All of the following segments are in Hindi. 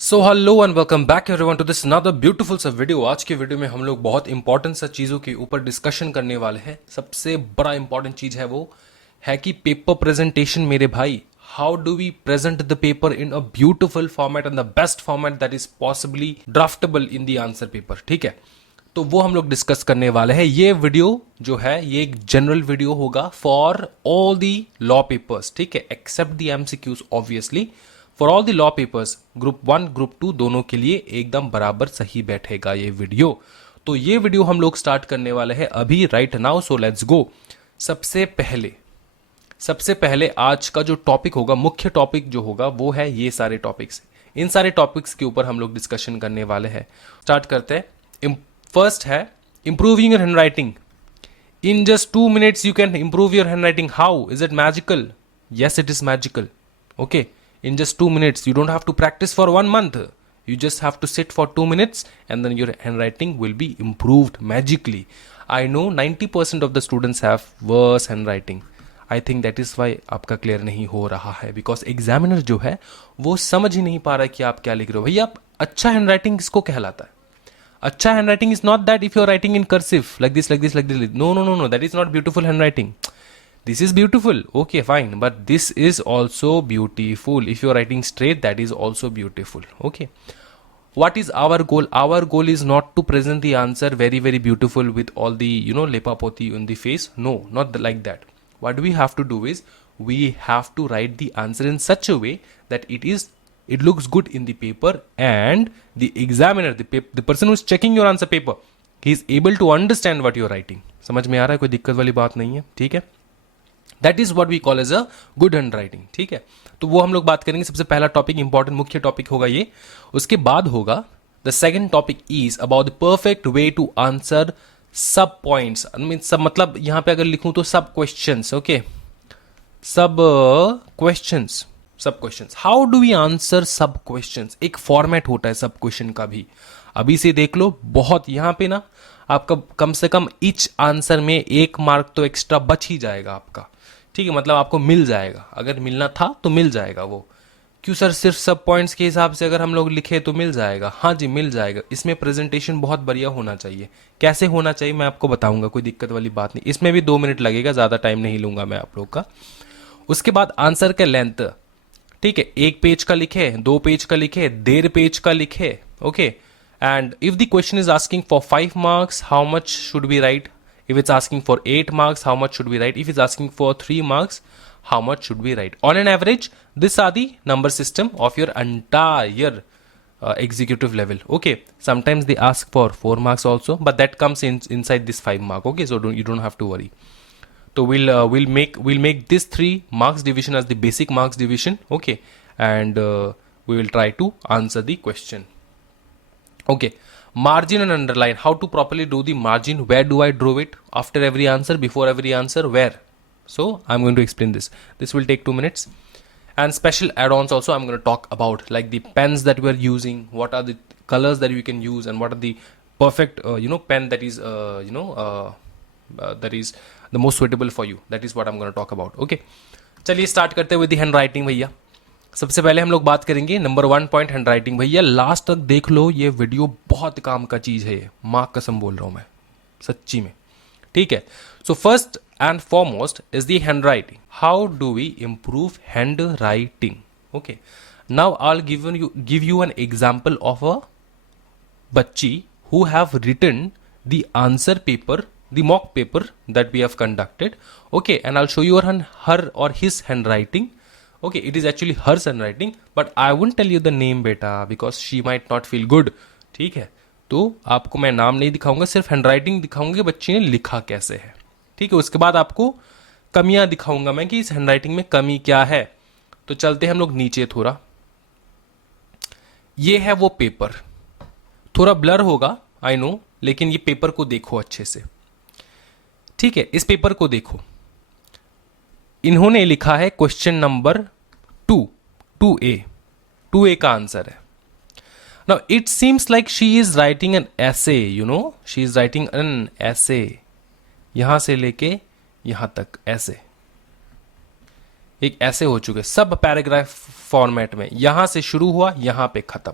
So hello and welcome back everyone to this another beautiful सा वीडियो। आज के वीडियो में हम लोग बहुत इंपॉर्टेंट सा चीज़ों के ऊपर डिस्कशन करने वाले हैं। सबसे बड़ा इंपॉर्टेंट चीज़ है वो है कि पेपर प्रेजेंटेशन मेरे भाई। How do we present the paper in a beautiful format and the best format that is possibly draftable in the answer paper. ठीक है, तो वो हम लोग डिस्कस करने वाले हैं। ये वीडियो जो है ये एक जनरल वीडियो होगा for all the law papers. ठीक है, except the MCQs obviously. For all the law papers group 1 group 2 दोनों के लिए एकदम बराबर सही बैठेगा ये वीडियो। तो ये वीडियो हम लोग स्टार्ट करने वाले हैं अभी right now. So let's go. सबसे पहले आज का जो टॉपिक होगा, मुख्य टॉपिक जो होगा वो है ये सारे टॉपिक्स। इन सारे टॉपिक्स के ऊपर हम लोग डिस्कशन करने वाले हैं। स्टार्ट करते हैं। फर्स्ट है improving your handwriting. In just 2 minutes, you can improve your handwriting. How? Is it magical? Yes, it is magical. Okay. In just 2 minutes, you don't have to practice for 1 month. You just have to sit for 2 minutes and then your handwriting will be improved magically. I know 90% of the students have worse handwriting. I think that is why आपका क्लियर नहीं हो रहा है, बिकॉज एग्जामिनर जो है वो समझ ही नहीं पा रहा कि आप क्या लिख रहे हो। भैया, आप अच्छा हैंडराइटिंग किसको कहलाता है? Acha handwriting is not that if you're writing in cursive like this, like this, like this. No. That is not beautiful handwriting. This is beautiful. Okay, fine. But this is also beautiful. If you're writing straight, that is also beautiful. Okay. What is our goal? Our goal is not to present the answer very, very beautiful with all the, lepapoti on the face. No, not like that. What we have to do is we have to write the answer in such a way that it looks good in the paper and the examiner, the person who is checking your answer paper, he is able to understand what you are writing. समझ में आ रहा है? कोई दिक्कत वाली बात नहीं है। ठीक है, that is what we call as a good handwriting. ठीक है, तो वो हम लोग बात करेंगे। सबसे पहला टॉपिक, इंपॉर्टेंट मुख्य टॉपिक होगा ये। उसके बाद होगा the second topic is about the perfect way to answer sub points. Mean sub मतलब यहां पे अगर लिखूं तो sub questions. Okay, sub questions. How do we answer sub questions? एक फॉर्मेट होता है सब क्वेश्चन का भी, अभी से देख लो। बहुत यहां पे ना आपका कम से कम ईच आंसर में 1 मार्क तो एक्स्ट्रा बच ही जाएगा आपका। ठीक है, मतलब आपको मिल जाएगा, अगर मिलना था तो मिल जाएगा वो। क्यों सर, सिर्फ सब पॉइंट्स के हिसाब से अगर हम लोग लिखे तो मिल जाएगा? हाँ जी, मिल जाएगा। इसमें प्रेजेंटेशन बहुत बढ़िया होना चाहिए। कैसे होना चाहिए मैं आपको बताऊंगा, कोई दिक्कत वाली बात नहीं। इसमें भी 2 मिनट लगेगा, ज्यादा टाइम नहीं लूंगा मैं आप लोग का। उसके बाद आंसर का लेंथ। ठीक है, 1 पेज का लिखे, 2 पेज का लिखे, 1.5 पेज का लिखे। Okay, and if the question is asking for 5 marks, how much should be right? If it's asking for 8 marks, how much should be right? If it's asking for 3 marks, how much should we write? On an average, these are the number system of your entire executive level. Okay, sometimes they ask for 4 marks also, but that comes inside this 5 mark. Okay, so you don't have to worry. So we'll make this 3 marks division as the basic marks division. Okay, and we will try to answer the question. Okay, margin and underline. How to properly do the margin? Where do I draw it? After every answer, before every answer, where? So I'm going to explain this. This will take 2 minutes. And special add-ons also I'm going to talk about, like the pens that we are using, what are the colors that you can use, and what are the perfect pen that is that is the most suitable for you. That is what I'm going to talk about. Okay, चलिए स्टार्ट करते हुए दी हैंड राइटिंग। भैया, सबसे पहले हम लोग बात करेंगे नंबर 1 पॉइंट हैंड राइटिंग। भैया लास्ट तक देख लो, ये वीडियो बहुत काम का चीज है, ये माँ कसम बोल रहा हूं मैं, सच्ची में। ठीक है, so first and foremost is the handwriting. How do we improve handwriting? Okay, now I'll give you an example of a bachchi who have written the answer paper, the mock paper that we have conducted. Okay, and I'll show you her or his handwriting. Okay, it is actually her handwriting, but I won't tell you the name beta because she might not feel good. ठीक है, तो आपको मैं नाम नहीं दिखाऊंगा, सिर्फ हैंडराइटिंग दिखाऊंगा बच्ची ने लिखा कैसे है। ठीक है, उसके बाद आपको कमियां दिखाऊंगा मैं कि इस हैंडराइटिंग में कमी क्या है। तो चलते हैं हम लोग नीचे थोड़ा। ये है वो पेपर, थोड़ा ब्लर होगा आई नो, लेकिन ये पेपर को देखो अच्छे से। ठीक है, इस पेपर को देखो, इन्होंने लिखा है क्वेश्चन नंबर 2A का आंसर है। Now it seems like she is writing an ऐसे, शी इज राइटिंग एन ऐसे, यहां से लेके यहां तक ऐसे। एक ऐसे हो चुके सब पैराग्राफ फॉर्मेट में, यहां से शुरू हुआ यहां पे खत्म।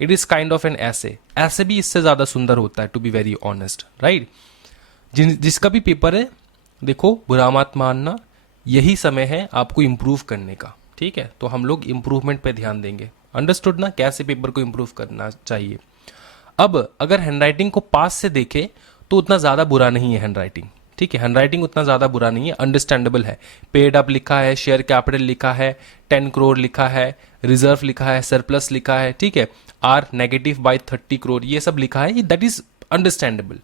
It is kind of an ऐसे, ऐसे भी इससे ज्यादा सुंदर होता है to be very honest, right. जिसका भी पेपर है, देखो बुरा मत मानना, यही समय है आपको इम्प्रूव करने का, ठीक है। तो हम लोग इम्प्रूवमेंट पे ध्यान देंगे, अंडरस्टूड ना, कैसे पेपर को इम्प्रूव करना चाहिए। अब अगर हैंडराइटिंग को पास से देखे तो उतना ज़्यादा बुरा नहीं है हैंडराइटिंग, ठीक है। हैंडराइटिंग उतना ज़्यादा बुरा नहीं है, अंडरस्टैंडेबल है। पेड अप लिखा है, शेयर कैपिटल लिखा है, 10 करोड़ लिखा है, रिजर्व लिखा है, सरप्लस लिखा है, ठीक है। आर नेगेटिव बाय 30 करोड़, ये सब लिखा है, दैट इज अंडरस्टैंडेबल।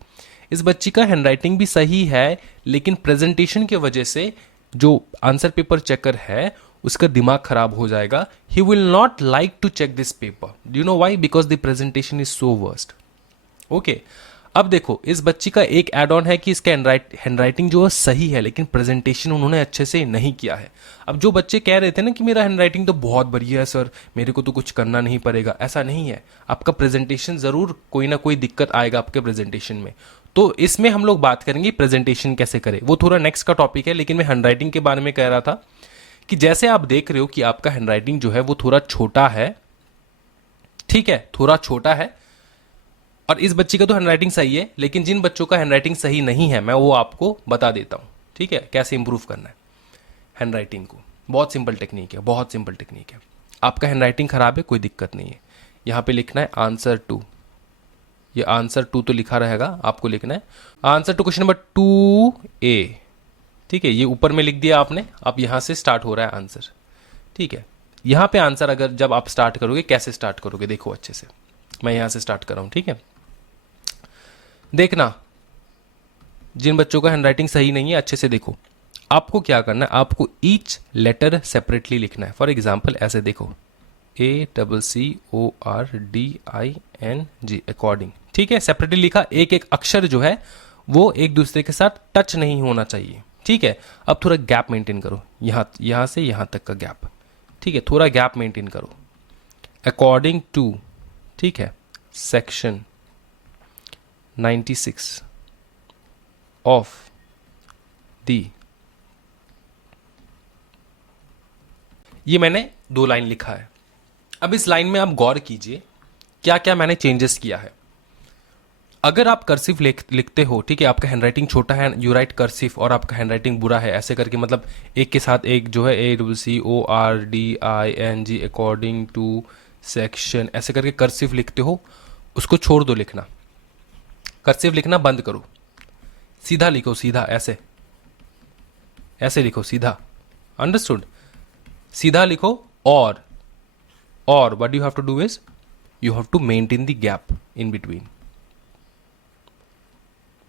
इस बच्ची का हैंडराइटिंग भी सही है, लेकिन प्रेजेंटेशन की वजह से जो आंसर पेपर चेकर है उसका दिमाग खराब हो जाएगा। He will not like to check this paper, do you know why? Because the presentation is so worst. Okay, अब देखो इस बच्ची का एक एड ऑन है कि इसका हैंडराइटिंग जो है सही है, लेकिन प्रेजेंटेशन उन्होंने अच्छे से नहीं किया है। अब जो बच्चे कह रहे थे ना कि मेरा हैंडराइटिंग तो बहुत बढ़िया है सर, मेरे को तो कुछ करना नहीं पड़ेगा, ऐसा नहीं है। आपका प्रेजेंटेशन जरूर कोई ना कोई दिक्कत आएगा आपके प्रेजेंटेशन में। तो इसमें हम लोग बात करेंगे प्रेजेंटेशन कैसे करें, वो थोड़ा नेक्स्ट का टॉपिक है। लेकिन मैं हैंडराइटिंग के बारे में कह रहा था कि जैसे आप देख रहे हो कि आपका हैंडराइटिंग जो है वो थोड़ा छोटा है, ठीक है, थोड़ा छोटा है। और इस बच्ची का तो हैंडराइटिंग सही है, लेकिन जिन बच्चों का हैंडराइटिंग सही नहीं है मैं वो आपको बता देता हूं, ठीक है, कैसे इंप्रूव करना है हैंडराइटिंग को। बहुत सिंपल टेक्निक है, बहुत सिंपल टेक्निक है। आपका हैंडराइटिंग खराब है, कोई दिक्कत नहीं है। यहां पे लिखना है आंसर टू, ये आंसर टू तो लिखा रहेगा, आपको लिखना है answer to question number 2A, ठीक है। ये ऊपर में लिख दिया आपने, अब यहां से स्टार्ट हो रहा है आंसर, ठीक है। यहां पे आंसर अगर जब आप स्टार्ट करोगे, कैसे स्टार्ट करोगे देखो अच्छे से, मैं यहां से स्टार्ट कर रहा हूं, ठीक है। देखना जिन बच्चों का हैंडराइटिंग सही नहीं है अच्छे से देखो, आपको क्या करना है, आपको ईच लेटर सेपरेटली लिखना है। फॉर एग्जाम्पल ऐसे देखो, ACCORDING, अकॉर्डिंग, ठीक है, सेपरेटली लिखा। एक एक अक्षर जो है वो एक दूसरे के साथ टच नहीं होना चाहिए, ठीक है। अब थोड़ा गैप मेंटेन करो, यहां से यहां तक का गैप, ठीक है, थोड़ा गैप मेंटेन करो। अकॉर्डिंग टू, ठीक है, सेक्शन 96 ऑफ दी, ये मैंने 2 लाइन लिखा है। अब इस लाइन में आप गौर कीजिए क्या क्या मैंने चेंजेस किया है। अगर आप कर्सिव लिखते हो, ठीक है, आपका हैंडराइटिंग छोटा है, यू राइट कर्सिव, और आपका हैंडराइटिंग बुरा है ऐसे करके, मतलब एक के साथ एक जो है ACCORDING अकॉर्डिंग टू सेक्शन ऐसे करके कर्सिव लिखते हो, उसको छोड़ दो लिखना, कर्सिव लिखना बंद करो, सीधा लिखो, सीधा ऐसे ऐसे लिखो, सीधा, अंडरस्टूड, सीधा लिखो। और what you have to do is you have to maintain the gap in between,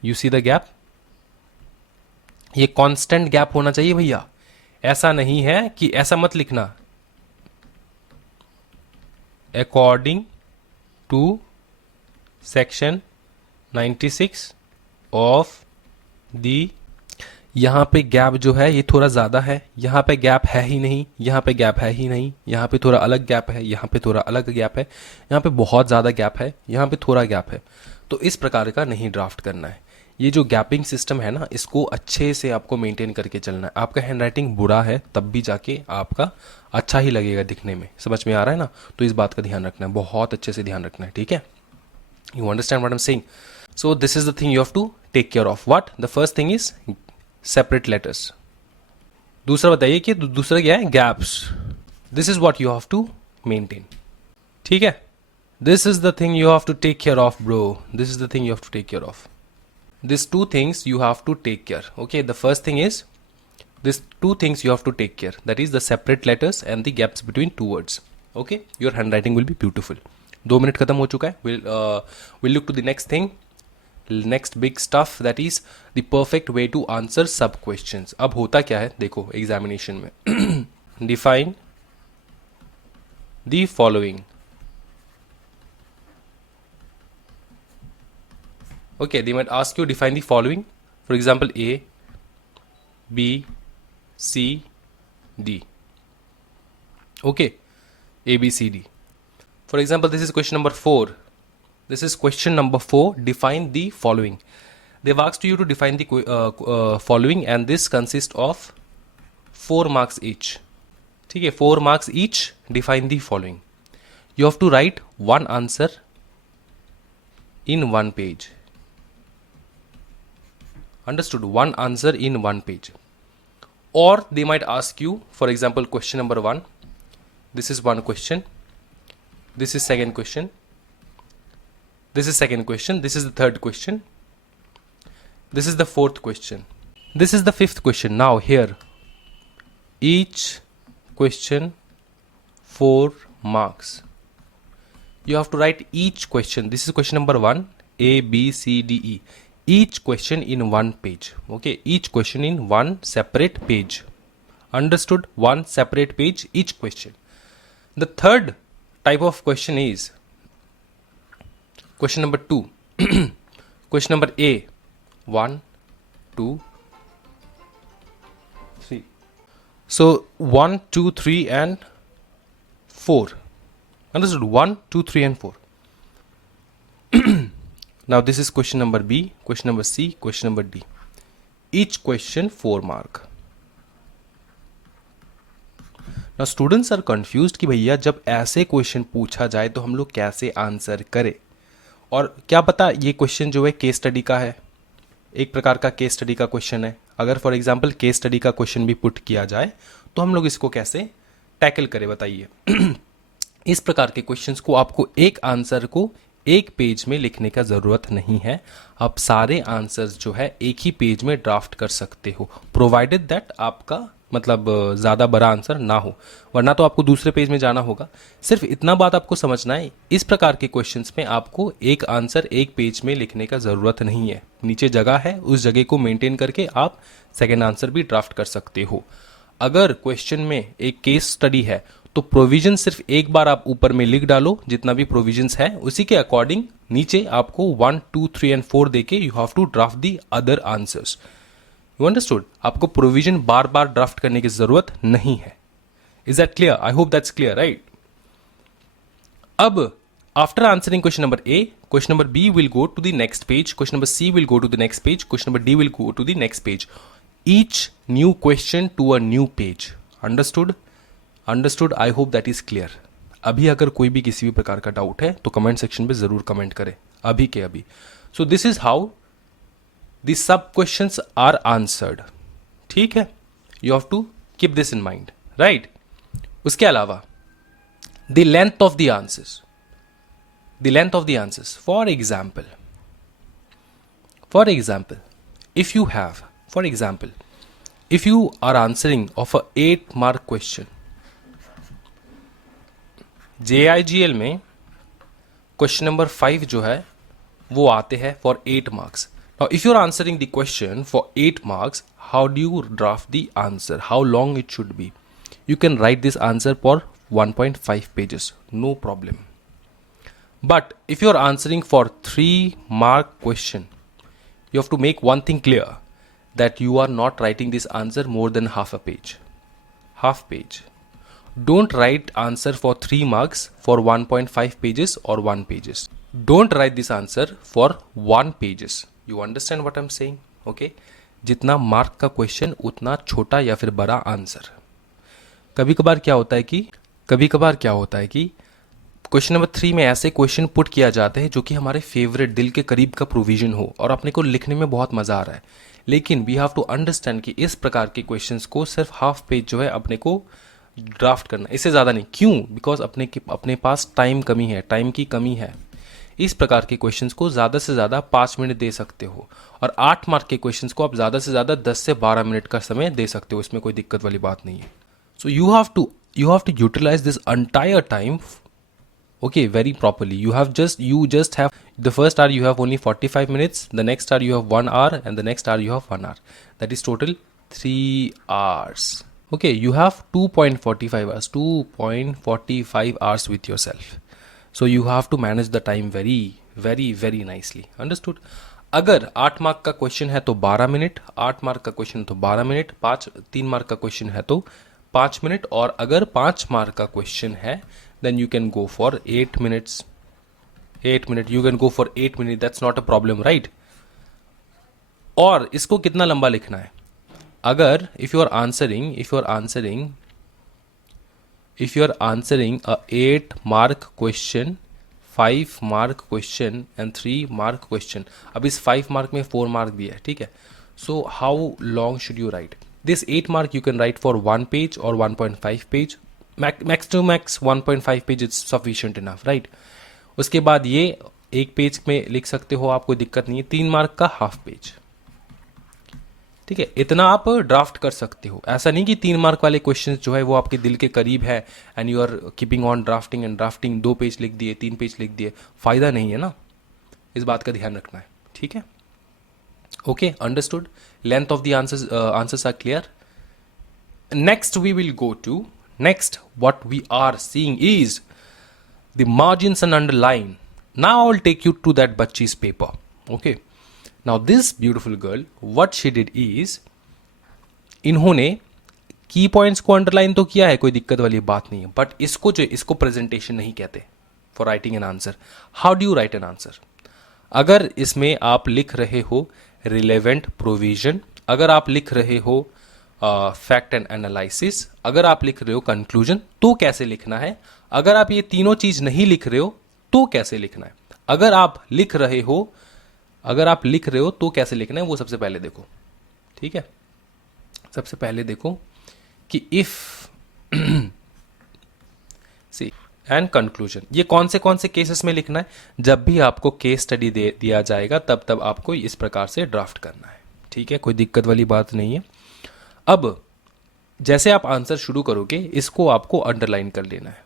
you see the gap, ये कांस्टेंट गैप होना चाहिए भैया, ऐसा नहीं है कि ऐसा मत लिखना, according to section 96 of the, यहां पे गैप जो है ये थोड़ा ज्यादा है, यहां पे गैप है ही नहीं, यहां पे गैप है ही नहीं, यहां पे थोड़ा अलग गैप है, यहां पे थोड़ा अलग गैप है, यहां पे बहुत ज्यादा गैप है, यहां पे थोड़ा गैप है। तो इस प्रकार का नहीं ड्राफ्ट करना है। ये जो गैपिंग सिस्टम है ना, इसको अच्छे से आपको मेंटेन करके चलना है। आपका हैंडराइटिंग बुरा है तब भी जाके आपका अच्छा ही लगेगा दिखने में, समझ में आ रहा है ना? तो इस बात का ध्यान रखना है, बहुत अच्छे से ध्यान रखना है, ठीक है। You understand what I am saying? So this is the thing you have to take care of. What? The first thing is separate letters. दूसरा बताइए कि दूसरा क्या है? Gaps. This is what you have to maintain, ठीक है। This is the thing you have to take care of, bro. This is the thing you have to take care of. These two things you have to take care. Okay, the first thing is these two things you have to take care. That is the separate letters and the gaps between two words. Okay, your handwriting will be beautiful. 2 minute खत्म हो चुका है. We'll look to the next thing. Next big stuff, that is the perfect way to answer sub questions. अब होता क्या है देखो एग्जामिनेशन में define the following. Okay, they might ask you define the following. For example, A, B, C, D. Okay, A, B, C, D. For example, this is question number 4. This is question number 4. Define the following. They've asked you to define the following, and this consists of 4 marks each. ठीक है, 4 marks each. Define the following. You have to write one answer in one page. Understood? One answer in one page. Or they might ask you, for example, question number 1. This is one question. This is second question. This is second question. This is the third question. This is the fourth question. This is the fifth question. Now here, each question 4 marks. You have to write each question. This is question number 1, A, B, C, D, E. Each question in one page. Okay, each question in one separate page. Understood? One separate page, each question. The third type of question is question number 2. Question number A, 1, 2, 3. So 1, 2, 3 and 4. Understood? 1, 2, 3 and 4. Now this is question number B, question number C, question number D. Each question 4 mark. Now students are confused कि भैया जब ऐसे क्वेश्चन पूछा जाए तो हम लोग कैसे आंसर करें, और क्या पता ये क्वेश्चन जो है केस स्टडी का है, एक प्रकार का केस स्टडी का क्वेश्चन है. अगर फॉर एग्जांपल केस स्टडी का क्वेश्चन भी पुट किया जाए तो हम लोग इसको कैसे टैकल करें बताइए. इस प्रकार के क्वेश्चंस को आपको एक आंसर को एक पेज में लिखने का ज़रूरत नहीं है. आप सारे आंसर्स जो है एक ही पेज में ड्राफ्ट कर सकते हो, प्रोवाइडेड दैट आपका मतलब ज़्यादा बड़ा आंसर ना हो, वरना तो आपको दूसरे पेज में जाना होगा. सिर्फ इतना बात आपको समझना है, इस प्रकार के क्वेश्चंस में आपको एक आंसर एक पेज में लिखने का ज़रूरत नहीं है. नीचे जगह है, उस जगह को मेंटेन करके आप सेकेंड आंसर भी ड्राफ्ट कर सकते हो. अगर क्वेश्चन में एक केस स्टडी है तो प्रोविजन सिर्फ एक बार आप ऊपर में लिख डालो, जितना भी प्रोविजंस है उसी के अकॉर्डिंग नीचे आपको 1, 2, 3 एंड 4 देके you have to draft the other answers. You understood? आपको प्रोविजन बार बार ड्राफ्ट करने की जरूरत नहीं है. Is that clear? I hope that's clear, right? अब after answering question number A, question number B will go to the next page, question number C will go to the next page, question number D will go to the next page. Each new question to a new page. Understood? Understood? I hope that is clear. अभी अगर कोई भी किसी भी प्रकार का डाउट है तो कमेंट सेक्शन में जरूर कमेंट करें, अभी के अभी. So this is how the sub questions are answered. ठीक है, you have to keep this in mind, right? उसके अलावा the length of the answers, the length of the answers. For example if you have, for example, if you are answering of a 8 mark question, JIGL में क्वेश्चन नंबर 5 जो है वो आते हैं for 8 marks. Now if you are answering the question for 8 marks, how do you draft the answer? How long it should be? You can write this answer for 1.5 pages, no problem. But if you are answering for 3 mark question, you have to make one thing clear, that you are not writing this answer more than half a page. Half page. Don't write answer for 3 marks for 1.5 pages or 1 pages. Don't write this answer for 1 pages. You understand what I'm saying? Okay? जितना मार्क का क्वेश्चन उतना छोटा या फिर बड़ा आंसर. कभी कभार क्या होता है कि क्वेश्चन नंबर 3 में ऐसे क्वेश्चन पुट किया जाते हैं जो कि हमारे फेवरेट दिल के करीब का प्रोविजन हो और अपने को लिखने में बहुत मजा आ रहा है, लेकिन वी हैव टू अंडरस्टैंड कि इस प्रकार के क्वेश्चंस को सिर्फ हाफ पेज जो है अपने को ड्राफ्ट करना, इससे ज़्यादा नहीं. क्यों? बिकॉज अपने पास टाइम की कमी है. इस प्रकार के क्वेश्चंस को ज़्यादा से ज़्यादा 5 मिनट दे सकते हो, और 8 मार्क के क्वेश्चंस को आप ज़्यादा से ज़्यादा 10 से 12 मिनट का समय दे सकते हो. इसमें कोई दिक्कत वाली बात नहीं है. So you have to utilise this entire time, okay, very properly. You just have the first hour you have only 45 minutes, the next hour you have 1 hour, and the next hour you have 1 hour. That is total 3 hours. Okay, you have 2.45 hours, 2.45 hours with yourself. So you have to manage the time very, very, very nicely. Understood? अगर 8 मार्क का क्वेश्चन है तो 12 मिनट, 8 मार्क का क्वेश्चन तो 12 मिनट, 3 मार्क का क्वेश्चन है तो 5 मिनट, और अगर 5 मार्क का क्वेश्चन है then you can go for 8 minutes. 8 minutes, you can go for 8 minutes, that's not a problem, right? और इसको कितना लंबा लिखना है? अगर if you are answering if you are answering a 8 mark question, 5 mark question and 3 mark question, अब इस 5 mark में 4 mark दिया है, ठीक है. So how long should you write? This 8 mark you can write for 1 page or 1.5 page. Max to max 1.5 page is sufficient enough, right? उसके बाद ये एक पेज में लिख सकते हो, आप कोई दिक्कत नहीं है. 3 मार्क का हाफ पेज, ठीक है. इतना आप ड्राफ्ट कर सकते हो. ऐसा नहीं कि 3 मार्क वाले क्वेश्चंस जो है वो आपके दिल के करीब है and you are keeping on drafting and drafting. 2 page लिख दिए, 3 पेज लिख दिए, फायदा नहीं है ना. इस बात का ध्यान रखना है, ठीक है. Okay, understood. Length of the answers are clear. Next we will go to next. What we are seeing is the margins and underline. Now I will take you to that बच्ची's paper. Okay. Now this beautiful girl, what she did is, इन्होंने की पॉइंट्स को अंडरलाइन तो किया है, कोई दिक्कत वाली बात नहीं है, बट इसको प्रेजेंटेशन नहीं कहते for writing an answer. How do you right an answer? अगर इसमें आप लिख रहे हो रिलेवेंट प्रोविजन, अगर आप लिख रहे हो फैक्ट एंड एनालिसिस, अगर आप लिख रहे हो कंक्लूजन, तो कैसे लिखना है. अगर आप ये तीनों चीज नहीं लिख रहे हो तो कैसे लिखना है. अगर आप लिख रहे हो तो कैसे लिखना है, वो सबसे पहले देखो, ठीक है. सबसे पहले देखो कि इफ सी एंड कंक्लूजन, ये कौन से केसेस में लिखना है. जब भी आपको केस स्टडी दिया जाएगा तब आपको इस प्रकार से ड्राफ्ट करना है, ठीक है. कोई दिक्कत वाली बात नहीं है. अब जैसे आप आंसर शुरू करोगे, इसको आपको अंडरलाइन कर लेना है.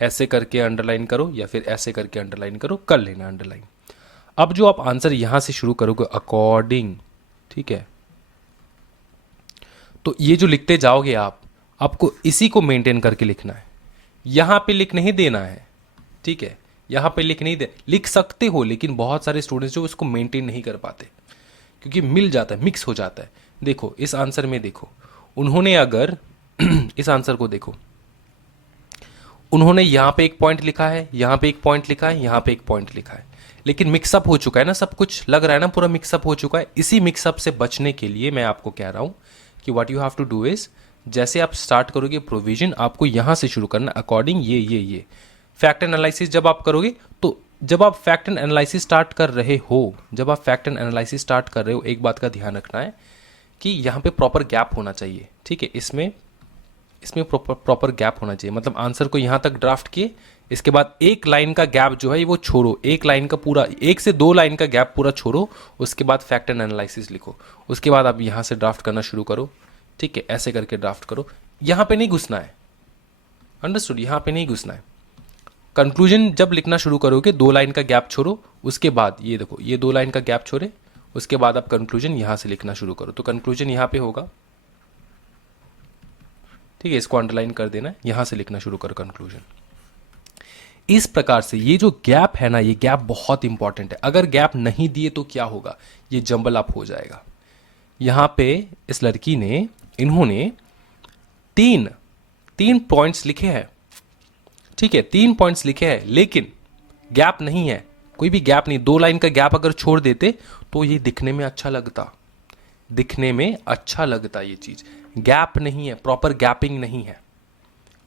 ऐसे करके अंडरलाइन करो या फिर ऐसे करके अंडरलाइन करो, कर लेना अंडरलाइन. अब जो आप आंसर यहां से शुरू करोगे अकॉर्डिंग, ठीक है, तो ये जो लिखते जाओगे आपको इसी को मेंटेन करके लिखना है. यहां पे लिख नहीं देना है, ठीक है. यहां पे लिख सकते हो, लेकिन बहुत सारे स्टूडेंट्स जो इसको मेंटेन नहीं कर पाते क्योंकि मिल जाता है, मिक्स हो जाता है. देखो इस आंसर में देखो, उन्होंने अगर इस आंसर को देखो, उन्होंने यहां पे एक पॉइंट लिखा है, यहां पे एक पॉइंट लिखा है, यहां पे एक पॉइंट लिखा है, लेकिन मिक्सअप हो चुका है ना, सब कुछ लग रहा है ना, पूरा मिक्सअप हो चुका है. इसी मिक्सअप से बचने के लिए मैं आपको कह रहा हूं कि what you have to do is, जैसे आप स्टार्ट करोगे प्रोविजन, आपको यहां से शुरू करना अकॉर्डिंग ये फैक्ट एनालिसिस. जब आप करोगे तो जब आप फैक्ट एंड एनालिसिस स्टार्ट कर रहे हो, एक बात का ध्यान रखना है कि यहां पे प्रॉपर गैप होना चाहिए, ठीक है. इसमें प्रॉपर गैप होना चाहिए. मतलब आंसर को यहां तक ड्राफ्ट किए, इसके बाद एक लाइन का गैप जो है वो छोड़ो, एक लाइन का पूरा 1 से 2 लाइन का गैप पूरा छोड़ो. उसके बाद फैक्ट एंड एनालिसिस लिखो. उसके बाद आप यहां से ड्राफ्ट करना शुरू करो, ठीक है. ऐसे करके ड्राफ्ट करो. यहां पे नहीं घुसना है, अंडरस्टूड. यहां पे नहीं घुसना है. कंक्लूजन जब लिखना शुरू करोगे 2 लाइन का गैप छोड़ो. उसके बाद ये देखो, ये 2 लाइन का गैप छोड़े, उसके बाद आप कंक्लूजन यहां से लिखना शुरू करो. तो कंक्लूजन यहां पे होगा, ठीक है. इसको अंडरलाइन कर देना है, यहां से लिखना शुरू करो कंक्लूजन. इस प्रकार से ये जो गैप है ना, ये गैप बहुत इंपॉर्टेंट है. अगर गैप नहीं दिए तो क्या होगा, ये जंबल अप हो जाएगा. यहां पे इस लड़की ने, इन्होंने तीन पॉइंट्स लिखे हैं, ठीक है. 3 पॉइंट्स लिखे हैं, लेकिन गैप नहीं है, कोई भी गैप नहीं. 2 लाइन का गैप अगर छोड़ देते तो ये दिखने में अच्छा लगता, ये चीज. गैप नहीं है, प्रॉपर गैपिंग नहीं है.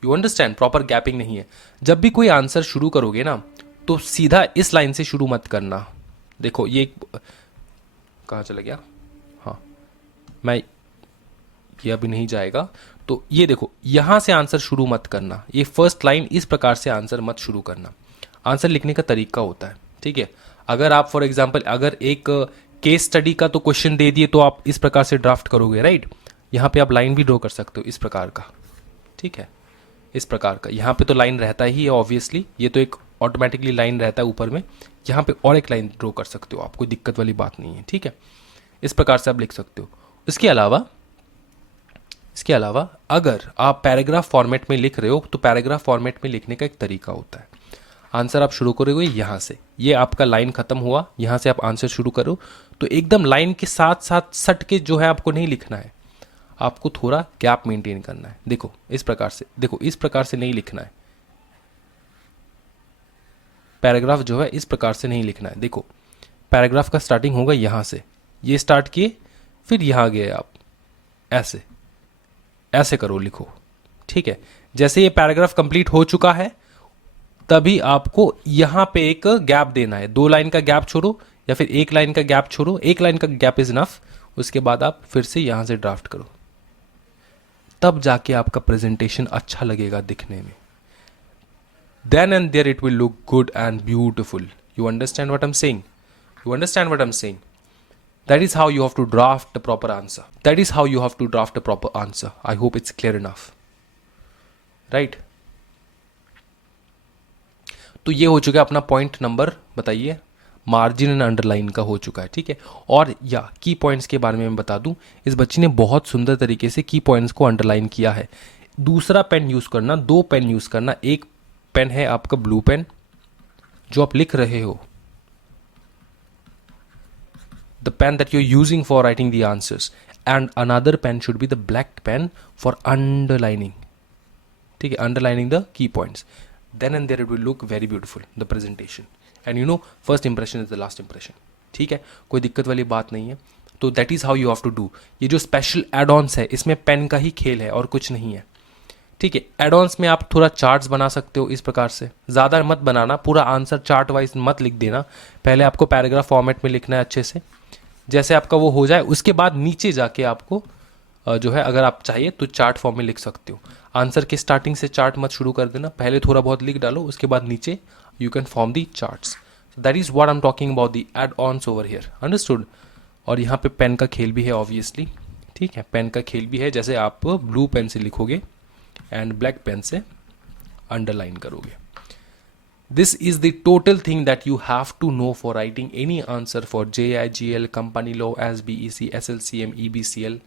यू अंडरस्टैंड, प्रॉपर गैपिंग नहीं है. जब भी कोई आंसर शुरू करोगे ना, तो सीधा इस लाइन से शुरू मत करना. देखो ये कहाँ चला गया, हाँ मैं, ये अभी नहीं जाएगा. तो ये देखो, यहां से आंसर शुरू मत करना. ये फर्स्ट लाइन इस प्रकार से आंसर मत शुरू करना. आंसर लिखने का तरीका होता है, ठीक है. अगर आप फॉर एग्जाम्पल अगर एक केस स्टडी का तो क्वेश्चन दे दिए तो आप इस प्रकार से ड्राफ्ट करोगे, राइट. यहां पे आप लाइन भी ड्रॉ कर सकते हो इस प्रकार का, ठीक है. इस प्रकार का यहां पे तो लाइन रहता ही है ऑब्वियसली, ये तो एक ऑटोमेटिकली लाइन रहता है ऊपर में. यहां पे और एक लाइन ड्रॉ कर सकते हो आप, कोई दिक्कत वाली बात नहीं है, ठीक है. इस प्रकार से आप लिख सकते हो. इसके अलावा अगर आप पैराग्राफ फॉर्मेट में लिख रहे हो तो पैराग्राफ फॉर्मेट में लिखने का एक तरीका होता है. आंसर आप शुरू करोगे यहां से, ये आपका लाइन खत्म हुआ, यहां से आप आंसर शुरू करो तो एकदम लाइन के साथ साथ सट के जो है आपको नहीं लिखना है, आपको थोड़ा गैप मेंटेन करना है. देखो इस प्रकार से, देखो इस प्रकार से नहीं लिखना है. पैराग्राफ जो है इस प्रकार से नहीं लिखना है. देखो पैराग्राफ का स्टार्टिंग होगा यहां से, ये स्टार्ट किए, फिर यहां गए आप, ऐसे करो, लिखो, ठीक है, जैसे ये पैराग्राफ कंप्लीट हो चुका है तभी आपको यहां पे एक गैप देना है, 2 लाइन का गैप छोड़ो या फिर 1 लाइन का गैप छोड़ो, 1 लाइन का गैप इज इनफ। उसके बाद आप फिर से यहां से ड्राफ्ट करो, तब जाके आपका प्रेजेंटेशन अच्छा लगेगा दिखने में। Then and there it will look good and beautiful. You understand what I am saying? You understand what I'm saying? That is how you have to draft a proper answer. That is how you have to draft a proper answer. I hope it's clear enough. Right? तो ये हो चुका है अपना पॉइंट नंबर, बताइए, मार्जिन एंड अंडरलाइन का हो चुका है, ठीक है। और या की पॉइंट्स के बारे में मैं बता दूं, इस बच्ची ने बहुत सुंदर तरीके से की पॉइंट्स को अंडरलाइन किया है। दूसरा पेन यूज करना, 2 पेन यूज करना। एक पेन है आपका ब्लू पेन जो आप लिख रहे हो, the pen that you're using for writing the answers, and another pen should be the black pen for underlining, ठीक है, underlining the key points. Then and there it will look very beautiful, the presentation. And you know, first impression is the last impression. ठीक है, कोई दिक्कत वाली बात नहीं है। तो that is how you have to do. ये जो स्पेशल एड-ऑन्स है इसमें पेन का ही खेल है और कुछ नहीं है, ठीक है। एड-ऑन्स में आप थोड़ा चार्ट्स बना सकते हो इस प्रकार से, ज़्यादा मत बनाना, पूरा आंसर चार्ट वाइज मत लिख देना। पहले आपको पैराग्राफ फॉर्मेट में लिखना है अच्छे से। जैसे आपका वो हो जाए उसके बाद नीचे जाके आपको जो है, अगर आप चाहिए तो चार्ट फॉर्म में लिख सकते हो। आंसर के स्टार्टिंग से चार्ट मत शुरू कर देना, पहले थोड़ा बहुत लिख डालो, उसके बाद नीचे you can form the charts. That is what I am talking about the add ons over here, understood. और यहाँ पे पेन का खेल भी है ऑब्वियसली, ठीक है, पेन का खेल भी है। जैसे आप ब्लू पेन से लिखोगे एंड ब्लैक पेन से अंडरलाइन करोगे। This is the total thing that you have to know for writing any answer for JIGL, company law, SBEC, SLCM, EBCL,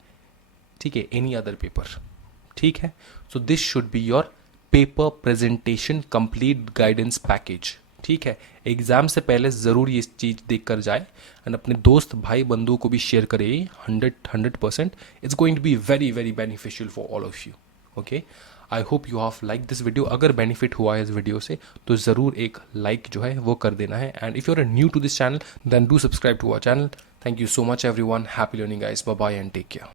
ठीक है, any other paper, ठीक है। So this should be your paper presentation complete guidance package, ठीक है। एग्जाम से पहले ज़रूर ये चीज़ देख कर जाए एंड अपने दोस्त भाई बंधुओं को भी शेयर करे। 100% it's going to be very very beneficial for all of you, okay. I hope you have like this video. अगर बेनिफिट हुआ है इस वीडियो से तो ज़रूर एक लाइक जो है वो कर देना है। And if you are new to this channel then do subscribe to our channel. Thank you so much everyone. Happy learning guys, bye bye and take care.